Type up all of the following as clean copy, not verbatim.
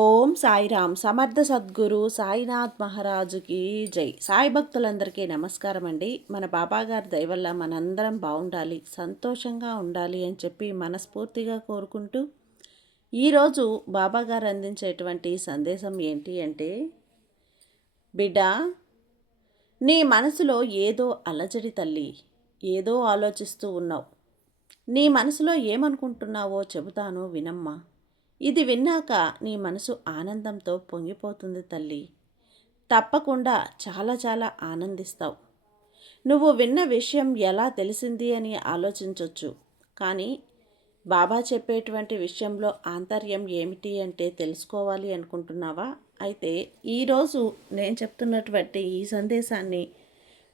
ఓం సాయిరామ్ సమర్థ సద్గురు సాయినాథ్ మహారాజుకి జై. సాయి భక్తులందరికీ నమస్కారం అండి. మన బాబాగారి దయ వల్ల మనందరం బాగుండాలి, సంతోషంగా ఉండాలి అని చెప్పి మనస్ఫూర్తిగా కోరుకుంటూ ఈరోజు బాబాగారు అందించేటువంటి సందేశం ఏంటి అంటే, బిడ్డ, నీ మనసులో ఏదో అలజడి తల్లి, ఏదో ఆలోచిస్తూ ఉన్నావు. నీ మనసులో ఏమనుకుంటున్నావో చెబుతాను వినమ్మా. ఇది విన్నాక నీ మనసు ఆనందంతో పొంగిపోతుంది తల్లి. తప్పకుండా చాలా చాలా ఆనందిస్తావు. నువ్వు విన్న విషయం ఎలా తెలిసింది అని ఆలోచించవచ్చు. కానీ బాబా చెప్పేటువంటి విషయంలో ఆంతర్యం ఏమిటి అంటే తెలుసుకోవాలి అనుకుంటున్నావా? అయితే ఈరోజు నేను చెప్తున్నటువంటి ఈ సందేశాన్ని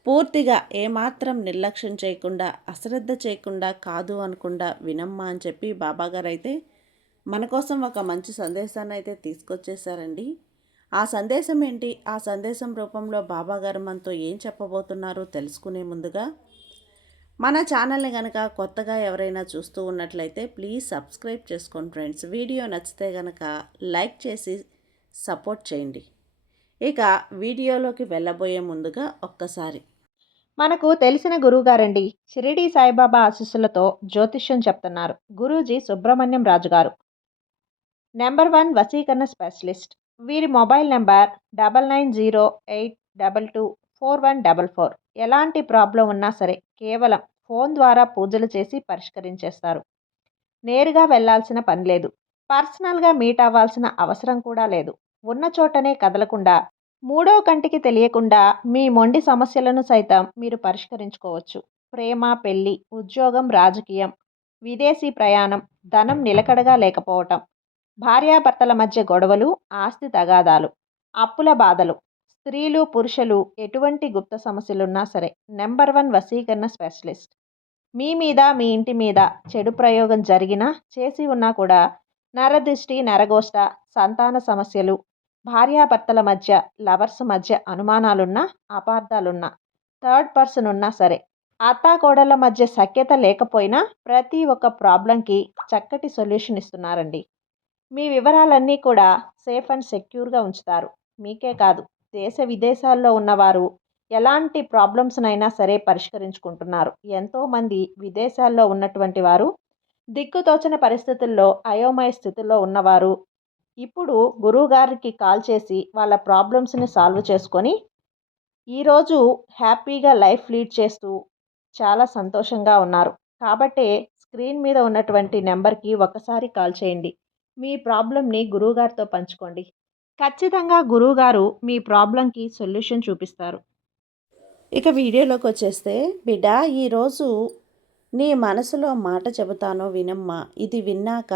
పూర్తిగా ఏమాత్రం నిర్లక్ష్యం చేయకుండా, అశ్రద్ధ చేయకుండా, కాదు అనకుండా వినమ్మా అని చెప్పి బాబాగారు అయితే మన కోసం ఒక మంచి సందేశాన్ని అయితే తీసుకొచ్చేసారండి. ఆ సందేశం ఏంటి, ఆ సందేశం రూపంలో బాబాగారు మనతో ఏం చెప్పబోతున్నారో తెలుసుకునే ముందుగా మన ఛానల్ని కనుక కొత్తగా ఎవరైనా చూస్తూ ఉన్నట్లయితే ప్లీజ్ సబ్స్క్రైబ్ చేసుకోండి ఫ్రెండ్స్. వీడియో నచ్చితే కనుక లైక్ చేసి సపోర్ట్ చేయండి. ఇక వీడియోలోకి వెళ్ళబోయే ముందుగా ఒక్కసారి మనకు తెలిసిన గురువుగారండి, షిరిడి సాయిబాబా ఆశీస్సులతో జ్యోతిష్యం చెప్తున్నారు గురూజీ సుబ్రహ్మణ్యం రాజు గారు. నెంబర్ 1 వశీకరణ స్పెషలిస్ట్. వీరి మొబైల్ నెంబర్ 9908224144. ఎలాంటి ప్రాబ్లం ఉన్నా సరే కేవలం ఫోన్ ద్వారా పూజలు చేసి పరిష్కరించేస్తారు. నేరుగా వెళ్లాల్సిన పని లేదు. పర్సనల్గా మీట్ అవ్వాల్సిన అవసరం కూడా లేదు. ఉన్న చోటనే కదలకుండా, మూడో కంటికి తెలియకుండా మీ మొండి సమస్యలను సైతం మీరు పరిష్కరించుకోవచ్చు. ప్రేమ, పెళ్లి, ఉద్యోగం, రాజకీయం, విదేశీ ప్రయాణం, ధనం నిలకడగా లేకపోవటం, భార్యాభర్తల మధ్య గొడవలు, ఆస్తి తగాదాలు, అప్పుల బాధలు, స్త్రీలు పురుషులు ఎటువంటి గుప్త సమస్యలున్నా సరే నెంబర్ 1 వశీకరణ స్పెషలిస్ట్. మీ మీద, మీ ఇంటి మీద చెడు ప్రయోగం జరిగినా, చేసి ఉన్నా కూడా నరదృష్టి, నరగోష్ట, సంతాన సమస్యలు, భార్యాభర్తల మధ్య, లవర్స్ మధ్య అనుమానాలున్నా, అపార్థాలున్నా, థర్డ్ పర్సన్ ఉన్నా సరే, అత్తాకోడళ్ళ మధ్య సఖ్యత లేకపోయినా ప్రతి ఒక్క ప్రాబ్లంకి చక్కటి సొల్యూషన్ ఇస్తున్నారండి. మీ వివరాలన్నీ కూడా సేఫ్ అండ్ సెక్యూర్గా ఉంచుతారు. మీకే కాదు, దేశ విదేశాల్లో ఉన్నవారు ఎలాంటి ప్రాబ్లమ్స్నైనా సరే పరిష్కరించుకుంటున్నారు. ఎంతోమంది విదేశాల్లో ఉన్నటువంటి వారు, దిక్కుతోచని పరిస్థితుల్లో అయోమయ స్థితిలో ఉన్నవారు ఇప్పుడు గురువుగారికి కాల్ చేసి వాళ్ళ ప్రాబ్లమ్స్ని సాల్వ్ చేసుకొని ఈరోజు హ్యాపీగా లైఫ్ లీడ్ చేస్తూ చాలా సంతోషంగా ఉన్నారు. కాబట్టే స్క్రీన్ మీద ఉన్నటువంటి నెంబర్కి ఒకసారి కాల్ చేయండి. మీ ప్రాబ్లంని గురువుగారితో పంచుకోండి. ఖచ్చితంగా గురువుగారు మీ ప్రాబ్లంకి సొల్యూషన్ చూపిస్తారు. ఇక వీడియోలోకి వచ్చేస్తే, బిడ్డ, ఈరోజు నీ మనసులో మాట చెబుతానో వినమ్మా. ఇది విన్నాక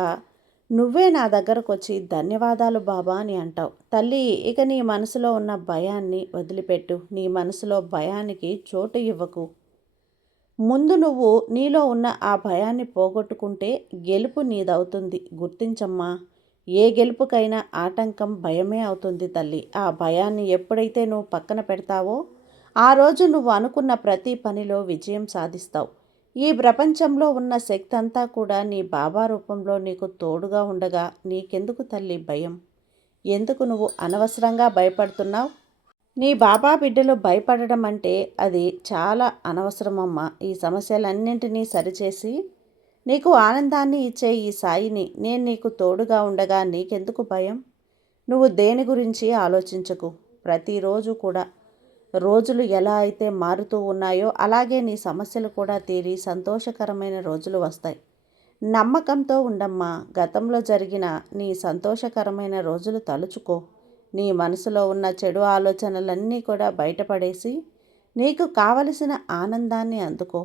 నువ్వే నా దగ్గరకు వచ్చి ధన్యవాదాలు బాబా అని అంటావు. తల్లి, ఇక నీ మనసులో ఉన్న భయాన్ని వదిలిపెట్టు. నీ మనసులో భయానికి చోటు ఇవ్వకు. ముందు నువ్వు నీలో ఉన్న ఆ భయాన్ని పోగొట్టుకుంటే గెలుపు నీదవుతుంది. గుర్తించమ్మా, ఏ గెలుపుకైనా ఆటంకం భయమే అవుతుంది తల్లి. ఆ భయాన్ని ఎప్పుడైతే నువ్వు పక్కన పెడతావో ఆ రోజు నువ్వు అనుకున్న ప్రతి పనిలో విజయం సాధిస్తావు. ఈ ప్రపంచంలో ఉన్న శక్తి అంతా కూడా నీ బాబా రూపంలో నీకు తోడుగా ఉండగా నీకెందుకు తల్లి భయం? ఎందుకు నువ్వు అనవసరంగా భయపడుతున్నావు? నీ బాబా బిడ్డలు భయపడడం అంటే అది చాలా అనవసరమమ్మా. ఈ సమస్యలన్నింటినీ సరిచేసి నీకు ఆనందాన్ని ఇచ్చే ఈ సాయిని నేను నీకు తోడుగా ఉండగా నీకెందుకు భయం? నువ్వు దేని గురించి ఆలోచించకు. ప్రతిరోజు కూడా రోజులు ఎలా అయితే మారుతూ ఉన్నాయో అలాగే నీ సమస్యలు కూడా తీరి సంతోషకరమైన రోజులు వస్తాయి. నమ్మకంతో ఉండమ్మా. గతంలో జరిగిన నీ సంతోషకరమైన రోజులు తలుచుకో. నీ మనసులో ఉన్న చెడు ఆలోచనలన్నీ కూడా బయటపడేసి నీకు కావలసిన ఆనందాన్ని అందుకో.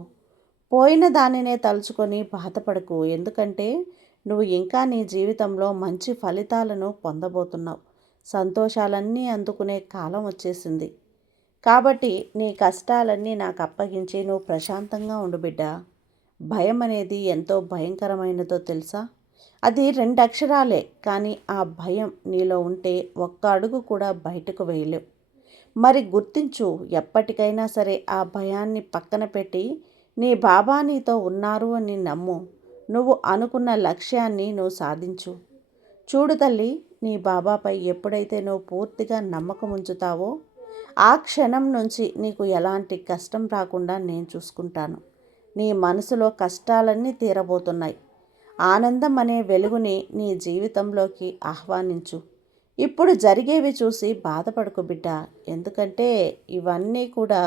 పోయిన దానినే తలుచుకొని బాధపడకు. ఎందుకంటే నువ్వు ఇంకా నీ జీవితంలో మంచి ఫలితాలను పొందబోతున్నావు. సంతోషాలన్నీ అందుకునే కాలం వచ్చేసింది. కాబట్టి నీ కష్టాలన్నీ నాకు అప్పగించి నువ్వు ప్రశాంతంగా ఉండు బిడ్డ. భయం అనేది ఎంతో భయంకరమైనదో తెలుసా? అది 2 అక్షరాలే, కానీ ఆ భయం నీలో ఉంటే ఒక్క అడుగు కూడా బయటకు వేయలేవు. మరి గుర్తించు, ఎప్పటికైనా సరే ఆ భయాన్ని పక్కన పెట్టి నీ బాబా నీతో ఉన్నారు అని నమ్ము. నువ్వు అనుకున్న లక్ష్యాన్ని నువ్వు సాధించు. చూడు తల్లి, నీ బాబాపై ఎప్పుడైతే నువ్వు పూర్తిగా నమ్మకం ఉంచుతావో ఆ క్షణం నుంచి నీకు ఎలాంటి కష్టం రాకుండా నేను చూసుకుంటాను. నీ మనసులో కష్టాలన్నీ తీరబోతున్నాయి. ఆనందం అనే వెలుగుని నీ జీవితంలోకి ఆహ్వానించు. ఇప్పుడు జరిగేవి చూసి బాధపడకు బిడ్డ. ఎందుకంటే ఇవన్నీ కూడా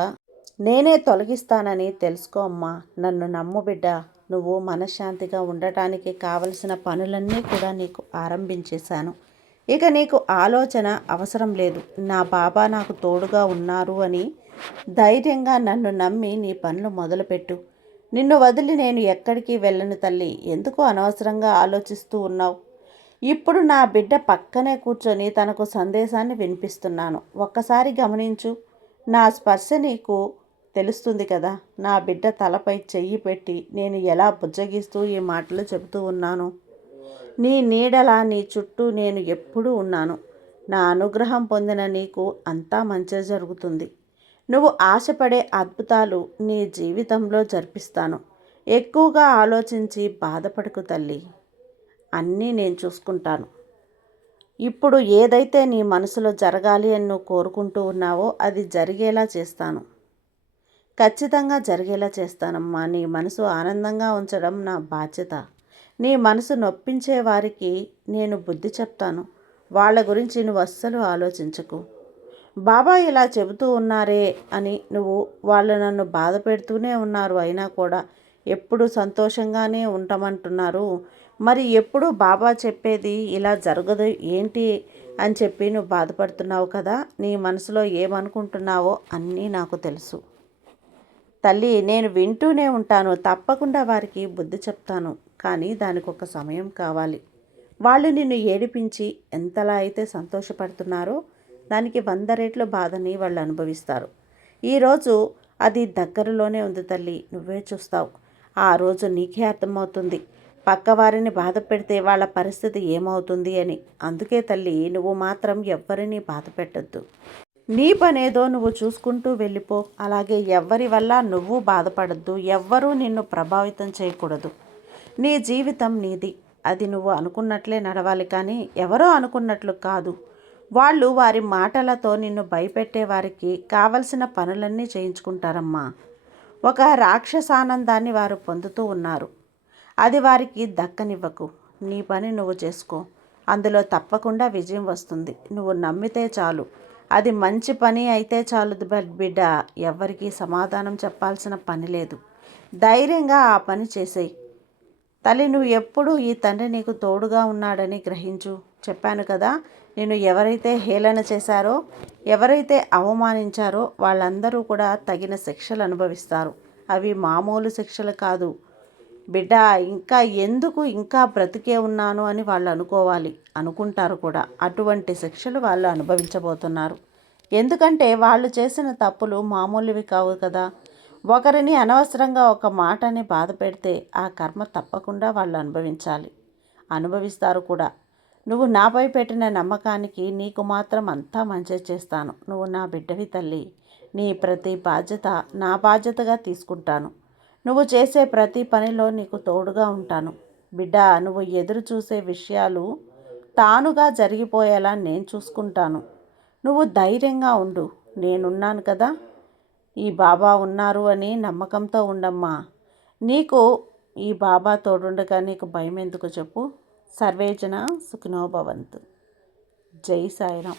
నేనే తొలగిస్తానని తెలుసుకో అమ్మా. నన్ను నమ్ము బిడ్డ. నువ్వు మనశ్శాంతిగా ఉండటానికి కావలసిన పనులన్నీ కూడా నీకు ఆరంభించేశాను. ఇక నీకు ఆలోచన అవసరం లేదు. నా బాబా నాకు తోడుగా ఉన్నారు అని ధైర్యంగా నన్ను నమ్మి నీ పనులు మొదలుపెట్టు. నిన్ను వదిలి నేను ఎక్కడికి వెళ్ళను తల్లి. ఎందుకు అనవసరంగా ఆలోచిస్తూ ఉన్నావు? ఇప్పుడు నా బిడ్డ పక్కనే కూర్చొని తనకు సందేశాన్ని వినిపిస్తున్నాను. ఒక్కసారి గమనించు. నా స్పర్శ నీకు తెలుస్తుంది కదా. నా బిడ్డ తలపై చెయ్యి పెట్టి నేను ఎలా బుజ్జగిస్తూ ఈ మాటలు చెబుతూ ఉన్నాను. నీ నీడలా నీ చుట్టూ నేను ఎప్పుడూ ఉన్నాను. నా అనుగ్రహం పొందిన నీకు అంతా మంచి జరుగుతుంది. నువ్వు ఆశపడే అద్భుతాలు నీ జీవితంలో జరిపిస్తాను. ఎక్కువగా ఆలోచించి బాధపడకు తల్లి. అన్నీ నేను చూసుకుంటాను. ఇప్పుడు ఏదైతే నీ మనసులో జరగాలి అని నువ్వు కోరుకుంటూ ఉన్నావో అది జరిగేలా చేస్తాను. ఖచ్చితంగా జరిగేలా చేస్తానమ్మా. నీ మనసు ఆనందంగా ఉంచడం నా బాధ్యత. నీ మనసు నొప్పించే వారికి నేను బుద్ధి చెప్తాను. వాళ్ళ గురించి నువ్వు అస్సలు ఆలోచించకు. బాబా ఇలా చెబుతూ ఉన్నారే అని వాళ్ళు నన్ను బాధ పెడుతూనే ఉన్నారు. అయినా కూడా ఎప్పుడు సంతోషంగానే ఉంటామంటున్నారు. మరి ఎప్పుడు బాబా చెప్పేది ఇలా జరగదు ఏంటి అని చెప్పి నువ్వు బాధపడుతున్నావు కదా. నీ మనసులో ఏమనుకుంటున్నావో అన్నీ నాకు తెలుసు తల్లి. నేను వింటూనే ఉంటాను. తప్పకుండా వారికి బుద్ధి చెప్తాను. కానీ దానికి ఒక సమయం కావాలి. వాళ్ళు నిన్ను ఏడిపించి ఎంతలా అయితే సంతోషపడుతున్నారో దానికి 100 రెట్ల బాధని వాళ్ళు అనుభవిస్తారు. ఈరోజు అది దగ్గరలోనే ఉంది తల్లి. నువ్వే చూస్తావు. ఆ రోజు నీకే అర్థమవుతుంది పక్కవారిని బాధ పెడితే వాళ్ళ పరిస్థితి ఏమవుతుంది అని. అందుకే తల్లి, నువ్వు మాత్రం ఎవ్వరినీ బాధ పెట్టద్దు. నీ పనేదో నువ్వు చూసుకుంటూ వెళ్ళిపో. అలాగే ఎవ్వరి వల్ల నువ్వు బాధపడద్దు. ఎవ్వరూ నిన్ను ప్రభావితం చేయకూడదు. నీ జీవితం నీది. అది నువ్వు అనుకున్నట్లే నడవాలి, కానీ ఎవరో అనుకున్నట్లు కాదు. వాళ్ళు వారి మాటలతో నిన్ను భయపెట్టే వారికి కావలసిన పనులన్నీ చేయించుకుంటారమ్మా. ఒక రాక్షసానందాన్ని వారు పొందుతూ ఉన్నారు. అది వారికి దక్కనివ్వకు. నీ పని నువ్వు చేసుకో. అందులో తప్పకుండా విజయం వస్తుంది. నువ్వు నమ్మితే చాలు. అది మంచి పని అయితే చాలు బిడ్డ. ఎవ్వరికీ సమాధానం చెప్పాల్సిన పని లేదు. ధైర్యంగా ఆ పని చేసేయి తల్లి. నువ్వు ఎప్పుడూ ఈ తండ్రి నీకు తోడుగా ఉన్నాడని గ్రహించు. చెప్పాను కదా, నేను ఎవరైతే హేళన చేశారో, ఎవరైతే అవమానించారో వాళ్ళందరూ కూడా తగిన శిక్షలు అనుభవిస్తారు. అవి మామూలు శిక్షలు కాదు బిడ్డ. ఇంకా బ్రతికే ఉన్నాను అని వాళ్ళు అనుకుంటారు కూడా. అటువంటి శిక్షలు వాళ్ళు అనుభవించబోతున్నారు. ఎందుకంటే వాళ్ళు చేసిన తప్పులు మామూలువి కావు కదా. ఒకరిని అనవసరంగా ఒక మాటని బాధ పెడితే ఆ కర్మ తప్పకుండా వాళ్ళు అనుభవిస్తారు కూడా. నువ్వు నాపై పెట్టిన నమ్మకానికి నీకు మాత్రం అంతా మంచి చేస్తాను. నువ్వు నా బిడ్డవి తల్లి. నీ ప్రతి బాధ్యత నా బాధ్యతగా తీసుకుంటాను. నువ్వు చేసే ప్రతి పనిలో నీకు తోడుగా ఉంటాను బిడ్డ. నువ్వు ఎదురు చూసే విషయాలు తానుగా జరిగిపోయేలా నేను చూసుకుంటాను. నువ్వు ధైర్యంగా ఉండు. నేనున్నాను కదా. ఈ బాబా ఉన్నారు అని నమ్మకంతో ఉండమ్మా. నీకు ఈ బాబా తోడుండగా నీకు భయం ఎందుకు చెప్పు. సర్వేజన సుఖినో భవంతు. జై సాయిరాం.